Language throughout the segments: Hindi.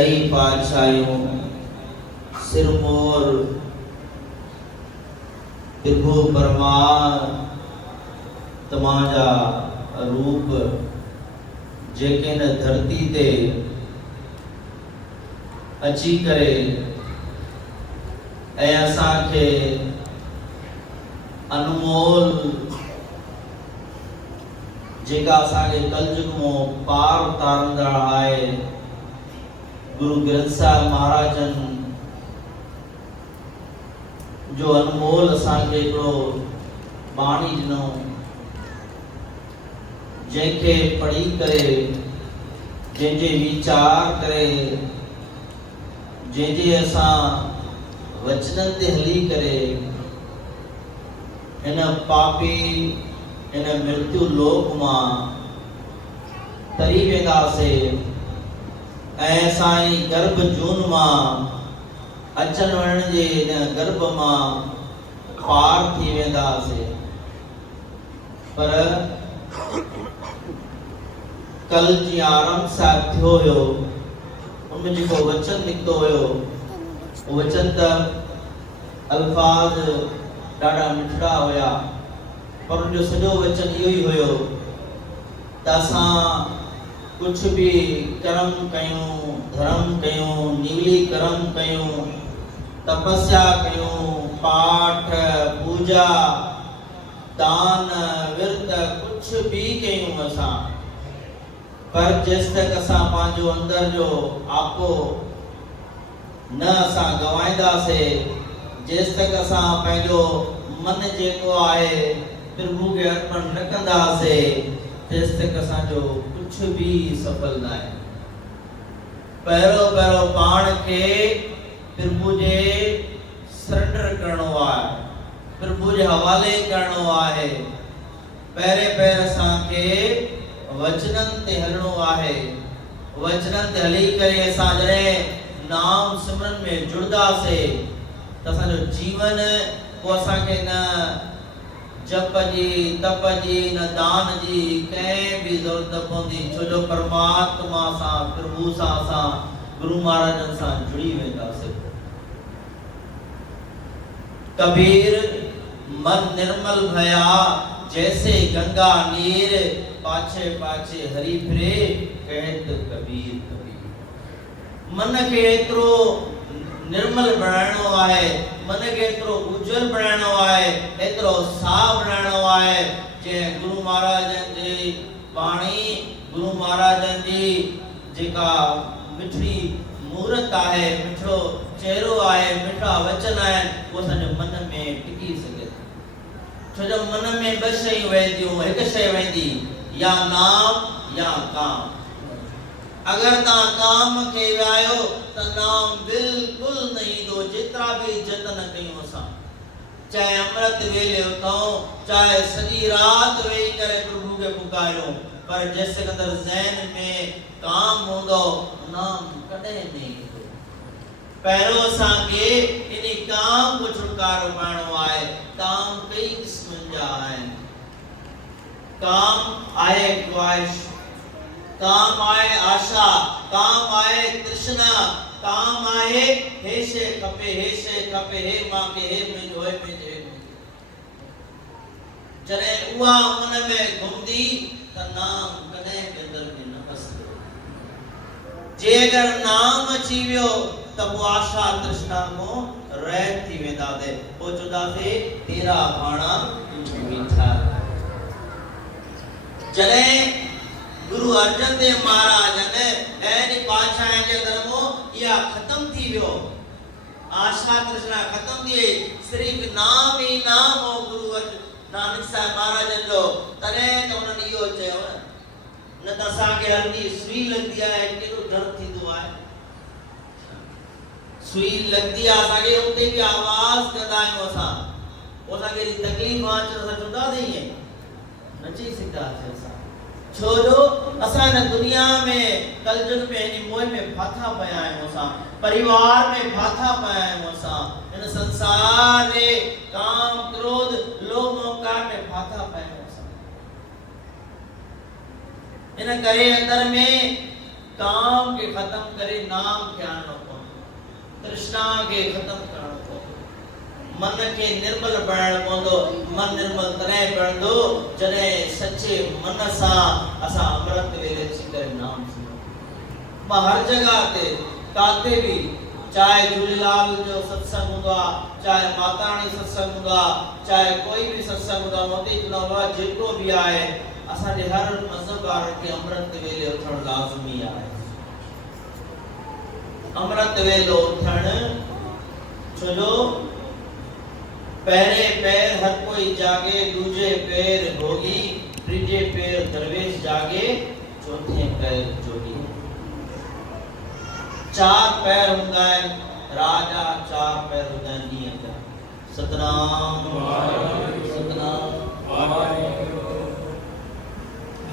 कई पातशाहियों सिरमौर प्रभु परमार तमाजा रूप जेके न धरती ते अची करे ऐं असांखे अनमोल जेका असांखे कलयुग मां पार उतारंदड़ आहे गुरु ग्रंथ साहिब महाराजन जो अनमोल असांखे हिकिड़ो बाणी ॾिनो जंहिंखे पढ़ी करे जंहिंजे वीचार करे जंहिंजे असां वचननि ते हली करे हिन पापी हिन मृत्यु लोक मां तरी वेंदासीं ऐं असांजी गर्भ जून मां अचण वञण जे हिन गर्भ मां पार थी वेंदासीं। पर कल जी आरंभ साहिब थियो हुयो उनमें जेको वचन निकतो हुयो वो वचन त अल्फाज ॾाढा मिठड़ा हुया पर उनजो सॼो वचन इहो ई हुयो त असां कुछ भी कर्म कयूं धर्म कयूं निवली कर्म कयूं तपस्या कयूं पाठ पूजा दान विरत कुछ भी कयूं असां पर जेस तक असां पंहिंजो अंदर जो आपो न असां गवाईंदासीं जेस तक असां पंहिंजो मन जेको आहे प्रभु खे अर्पण न कंदासीं तेस तक असांजो कुछ भी सफल न आहे। पहिरों पाण खे प्रभु जे सरेंडर करणो आहे प्रभु जे हवाले करणो आहे। पहिरें असांखे वचननि ते हलणो आहे वचननि ते हली करे असां जॾहिं नाम सिमरन में जुड़दासीं त असांजो जीवन को असांखे न जप जी तप जी न दान जी कंहिं भी ज़रूरत न पवंदी छो जो परमात्मा सां प्रभु सां असां गुरु महाराजन सां जुड़ी वेंदासीं। कबीर मन निर्मल भया जैसे गंगा नीर पाछे पाछे हरि फिरे कहत कबीर कबीर। मन खे एतिरो निर्मल बनाइणो आहे मन खे एतिरो उज्जवल बनाइणो आहे एतिरो साफ़ बनाइणो आहे जंहिं गुरु महाराजन जी वाणी गुरु महाराजन जी जेका मिठड़ी मूर्त आहे मिठड़ो चेहरो आहे मिठड़ा वचन आहिनि उहो असांजे मन में टिकी सघे छो जो मन में ॿ शयूं वेंदियूं हिकु शइ वेंदी या नाम या काम। अगर ता काम के आयो त नाम बिल्कुल नहीं दो जेतरा भी जतन कयूं असां चाहे अमृत वेले उठाऊं चाहे सॼी रात वेही करे प्रभु के पुकारियो पर जेस अंदर ज़हन में काम हूंदो नाम कॾहिं नहीं ईंदो। पहिरों असां के इन काम को छुटकारो पाइणो आहे। काम कई किस्मनि जा आहिनि काम आहे ख्वाहिश काम आए आशा काम आए तृष्णा काम आए हेशे खपे हे मां के हे में जोए में जे जरे उहा मन में घुमदी त नाम कदे के अंदर में न बसदो। जे अगर नाम अची वियो त वो आशा तृष्णा को रहित थी वेंदा दे ओ चुदा से तेरा भाणा मीठा जरे गुरु अर्जन देव महाराज ने ऐन पातशाह जे धर्मो या खत्म थी वियो आशा तृष्णा खत्म थी सिर्फ नाम ही नाम हो गुरु नानक साहिब महाराज जो तने तो उन्हनि इहो चयो न त असांखे हल्की सुई लॻंदी आहे केॾो डर थींदो आहे सुई लॻंदी आहे असांखे उते बि आवाज़ कंदा आहियूं असां असांखे तकलीफ़ अचण सां चवंदासीं न चई सघंदासीं असां छो जो असां न दुनिया में कलयुग में इन मोह में फाथा पया आहियूं असां परिवार में फाथा पया आहियूं असां इन संसार में काम क्रोध लोभ मोह में फाथा पया आहियूं असां इन करे अंदर में काम के खत्म करे नाम के आणो पवंदो, तृष्णा के खत्म करणो पवंदो, मन के निर्मल बनाइणो पवंदो। मन निर्मल तॾहिं बणंदो जॾहिं सचे मन सां असां अमृत वेले अची करे नाम सिमरन। मां हर जगह ते काथे भी चाहे झूलेलाल जो सत्संग हूंदो आहे, चाहे माता रानी सत्संग हूंदो आहे, चाहे कोई भी सत्संग हूंदो आहे, मोती चवंदो आहे जेको भी आहे असांजे हर मज़हब वारनि खे अमृत वेले उथणु लाज़मी आहे। अमृत वेलो उथणु छोजो पहिरें पैर हर कोई जागे, दूजे पैर भोगी, टीजे पैर दरवेश जागे, चौथे पैर जोगी। चार पैर हूंदा आहिनि राजा, चार पैर हूंदा आहिनि ॾींहं जा। सतनाम सतनाम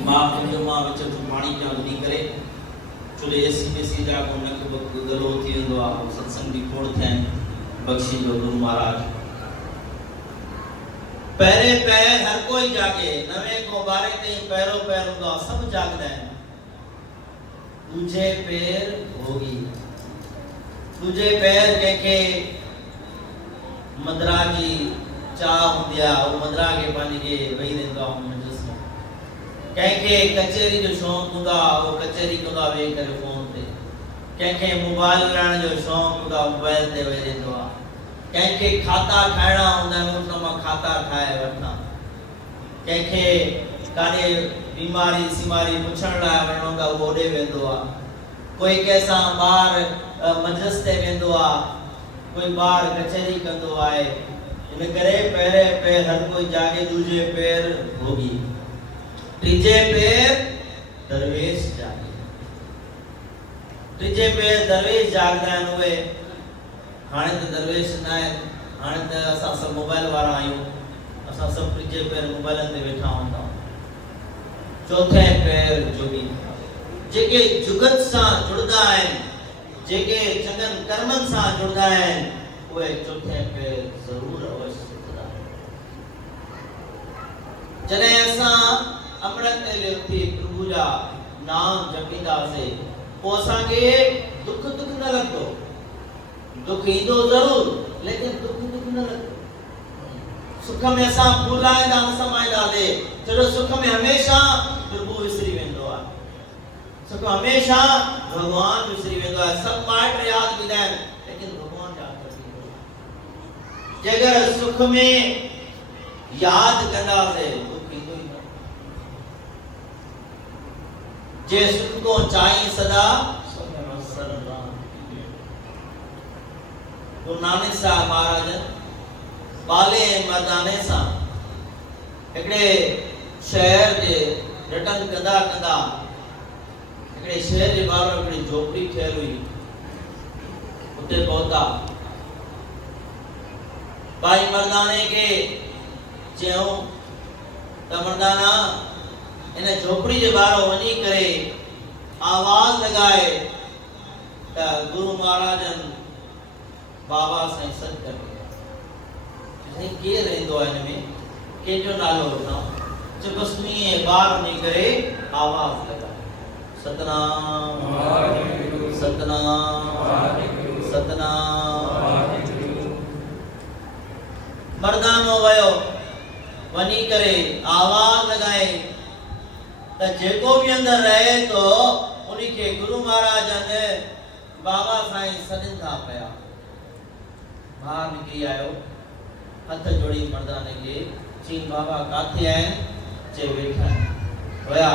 मां पंहिंजो मां विच में पाणी पिया वञी करे छो एसी जा को नक गलो थी वेंदो आहे, सत्संग बि खोड़ थिया आहिनि। बख्शी जो गुरु महाराज पहिरें पैर हर कोई जागे, 9 खां 12 ताईं पहिरों पैर हूंदो आहे, सभु जागदा आहिनि। दूजे पैर भोगी, दूजे पैर कंहिंखे मदरा जी चाह हूंदी आहे, उहो मदरा खे पंहिंजे वेही रहंदो आहे मजलिस में। कंहिंखे कचहरी जो शौक़ु हूंदो आहे, उहो कचहरी कंदो आहे वेही करे फ़ोन ते। कंहिंखे मोबाइल हलाइण जो शौक़ु हूंदो आहे, मोबाइल ते वेही रहंदो आहे। कंहिंखे खाता ठाहिणा हूंदा आहिनि, उन मां खाता ठाहे वठंदा। कंहिंखे काॾे बीमारी सीमारी पुछण लाइ वञिणो हूंदो आहे, उहो ओॾे वेंदो आहे। कोई कंहिंसां ॿार मजलिस ते वेंदो आहे, कोई ॿार कचहरी कंदो आहे। इन करे पहिरें पैर हर कोई जागे, दूजे पैर भोगी, टीजे पैर दरवेश जागे। टीजे पैर दरवेश जागदा आहिनि उहे। हाणे त दरवेश न आहिनि, हाणे त असां सभु मोबाइल वारा आहियूं, असां सभु टीजे पैर मोबाइलनि ते वेठा हूंदा आहियूं। चौथे पैर जोगी, जेके जुगत सां जुड़दा आहिनि, जेके चङनि कर्मनि सां जुड़दा आहिनि, उहे चौथे पैर ज़रूर अवश्य जुड़दा आहिनि। जॾहिं असां अमृत वेले उथी प्रभु जा नाम जपींदासीं, पोइ असांखे दुख न लॻंदो। दुख ईंदो ज़रूर, लेकिन दुख न लॻंदो। सुख में असां भुलाईंदा न समाईंदासीं, छो सुख में हमेशा प्रभु विसरी वेंदो आहे। सुख हमेशा भगवान विसरी वेंदो आहे। सभु माइट यादि ईंदा आहिनि, लेकिन भगवान यादि न ईंदो आहे। जेकर सुख में यादि कंदासीं, दुख ईंदो ई न। जे सुख को चाही सदा गुरु नानक साहब महाराज बाले मर्दाने सां हिकिड़े शहर जे रिटर्न कंदा कंदा हिकिड़े शहर जे ॿाहिरि हिकिड़ी झोपड़ी ठहियल हुई, उते पहुता। भाई मर्दाने खे चयूं त मर्दाना इन झोपड़ी जे ॿाहिरि वञी करे आवाज़ लॻाए त गुरु महाराजन बाबा साईं सॾु करे। साईं केरु रहंदो आहे हिन में, कंहिंजो नालो वठां? चयो बसि तूं ईअं ॿाहिरि वञी करे आवाज़ लॻाए, सतनाम सतनाम सतनाम। मर्दानो वियो, वञी करे आवाज़ लॻाए त जेको बि अंदरि रहे थो उन्ही खे गुरु महाराजन बाबा साईं सॾनि था पिया। ॿाहिरि निकिरी आयो, हथ जोड़ी मर्दाने खे चई बाबा काथे आहिनि? चई वेठा आहिनि। विया,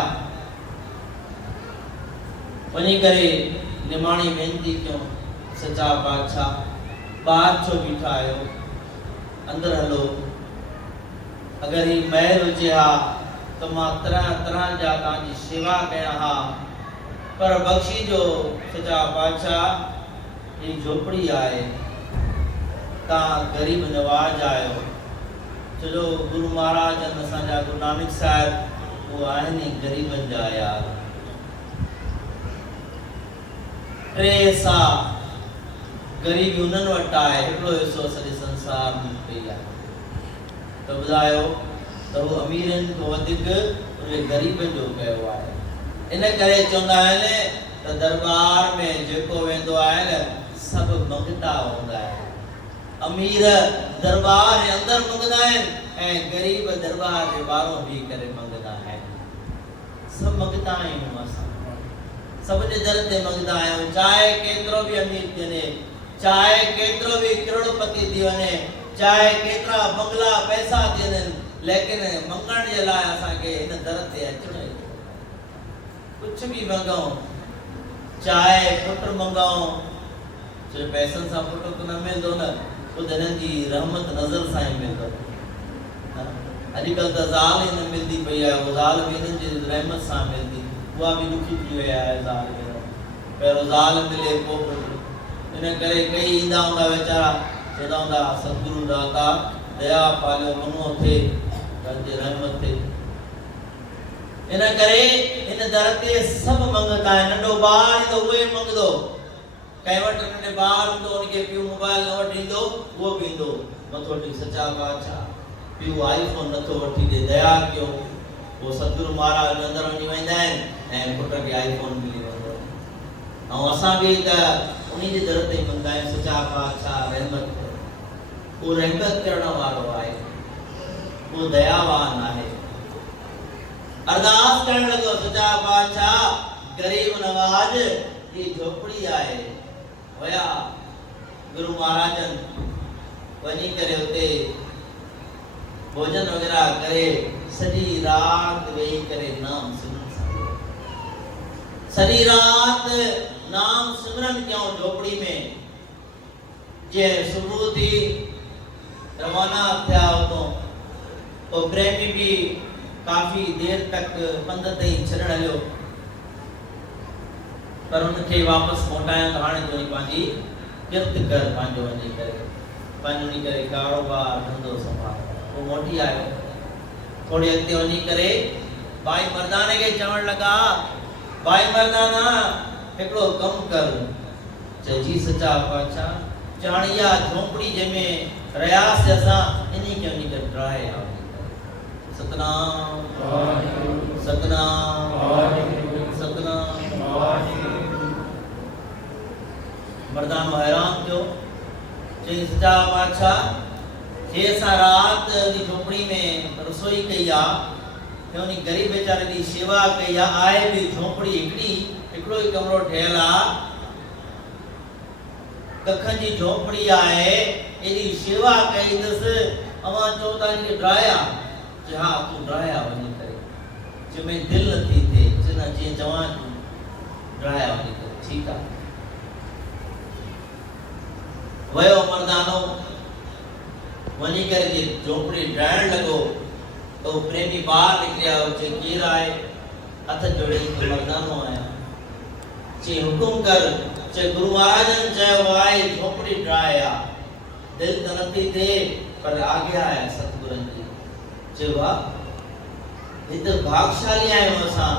वञी करे निमाणी वेनती कयूं, सचा पातशाह ॿाहिरि छो बीठा आहियो, अंदरि हलो। अगरि ही महल हुजे हा त मां तरह तरह जा तव्हांजी शेवा कया हा, पर बख्शी जो सचा पातशाह ही झोपड़ी आहे, तव्हां ग़रीब नवाज आहियो। चलो गुरु महाराज असांजा गुरु नानक साहिब उहे आहिनि ग़रीबनि जा यार। टे हिसा ग़रीबी उन्हनि वटि आहे, हिकिड़ो हिसो सॼे संसार में पई आहे। त ॿुधायो त उहो अमीरनि खां वधीक उहे ग़रीबनि जो कयो आहे। इन करे चवंदा आहिनि त दरबार में जेको वेंदो आहे न सब मंगता हूंदा आहिनि। अमीर दरबार जे अंदर मंगदा आहिनि ऐं गरीब दरबार जे ॿाहिरों भी करे मंगदा आहिनि। सब मंगता आहियूं असां, सब जे दर ते मंगदा आहियूं। चाहे केतिरो भी अमीर थी वञे, चाहे केतिरो भी करोड़पति थी वञे, चाहे केतिरा बंगला पैसा थी वञनि, लेकिन मंगण जे लाइ असांखे हिन दर ते अचणो ई कुछ भी मंगऊं, चाहे पुट मंगऊं, जो पैसनि सां पुट तो न मिलंदो न, खुद हिननि जी रहमत नज़र सां ई मिलंदो। अॼुकल्ह त ज़ाल ई न मिलंदी पई आहे, उहा ज़ाल भी हिननि जी रहमत सां मिलंदी, उहा भी दुखी थी वई आहे ज़ाल खे। पहिरियों ज़ाल मिले पोइ पुट। इन करे कई ईंदा हूंदा वीचारा, चवंदा हूंदा सतगुरु दाता दया पालियो, मनो थिए, तव्हांजी रहमत थिए। इन करे इन दर ते सब मंगता आहिनि। नंढो ॿार ईंदो उहे मंगदो, कंहिं वटि नंढे ॿार हूंदो उनखे पियो मोबाइल न वठी ईंदो, उहो बि ईंदो मथो टेक सचा बादशाह पियो आईफोन नथो वठी ॾे, दया कयो। पोइ सतगुरु महाराज जे अंदर वञी वेंदा आहिनि ऐं पुट खे आईफोन मिली वेंदो। ऐं असां बि त उन्ही जे दर ते मंगदा आहियूं, सचा बादशाह रहमत। उहो रहमत करण वारो आहे, उहो दयावान आहे। अरदास करण लॻो, सचा बादशाह गरीब नवाज जी झोपड़ी आहे। वया गुरु महाराजन वञी करे उते भोजन वगैरह करे सॼी रात वेही करे नाम सिमरन, सॼी रात नाम सिमरन कयूं झोपड़ी में। जे सुबुह थी रवाना थिया हुतों, तो प्रेमी भी काफ़ी देर तक पंध ताईं छॾण हलियो, पर उनखे वापस मोटाया त हाणे तूं पंहिंजी किरत कर, पंहिंजो वञी करे पंहिंजो वञी करे कारोबार धंधो संभाल। वो मोटी आयो, थोड़ी अॻिते वञी करे भाई मर्दाने खे चवण लॻा, भाई मर्दाना हिकिड़ो कमु कर। चइजी सचा बादशाह, ॼाण इहा झोपड़ी जंहिंमें रहियासीं असां इन्ही खे वञी करे ड्राए आ। सतनाम सतनाम सतनाम। मर्दानो हैरान थियो, चई सचा बादशाह हे असां रात जी झोपड़ी में रसोई कई आहे, उन गरीब बेचारे जी शेवा कई आहे भी झोपड़ी हिकिड़ो ई कमरो ठहियल आहे, कखनि जी झोपड़ी आहे, एॾी शेवा कई अथसि, अवां चओ था इनखे ड्राया। चए हा तूं ड्राया वञी करे, जंहिंमें दिलि नथी थिए, चवंदा जीअं चवां ड्राया वञी करे, ठीकु आहे। वयो मर्दानो वञी करे जी झोपड़ी ड्राइण लॻो, तो प्रेमी ॿार निकिरिया, चए केरु आहे? हथ जोड़े मर्दानो आहियां। चए हुकुम कर। चए गुरु महाराजन चयो आहे झोपड़ी ड्राए आहे, दिलि त नथी थिए पर आज्ञा आहे सतगुरनि जी। चयो वाह, हिते भागशाली आहियूं असां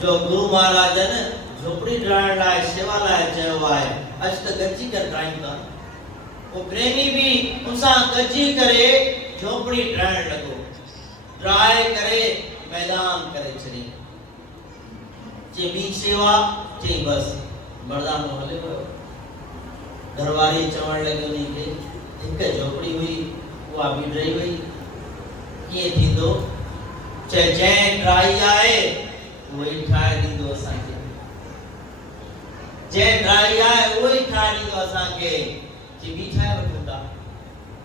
जो गुरु महाराजन झोपड़ी ड्राइण लाइ शेवा लाइ चयो आहे, अच त गॾिजी करे ड्राइंग कर। वो प्रेमी भी उनसां गॾिजी करे झोपड़ी ड्राइण लॻो, ड्राए करे मैदान करे छॾी। चई ॿी शेवा? चई बस। मर्दानो हले पियो। घरवारी चवण लॻी उनखे, हिकु झोपड़ी हुई उहा बि ड्राई वई, कीअं थींदो? चए जंहिं ड्राई आहे उहो ई ठाहे ॾींदो असांखे, जंहिं ड्राई आहे उहो ई ठाहे ॾींदो असांखे। ॿी ठाहे वठूं था।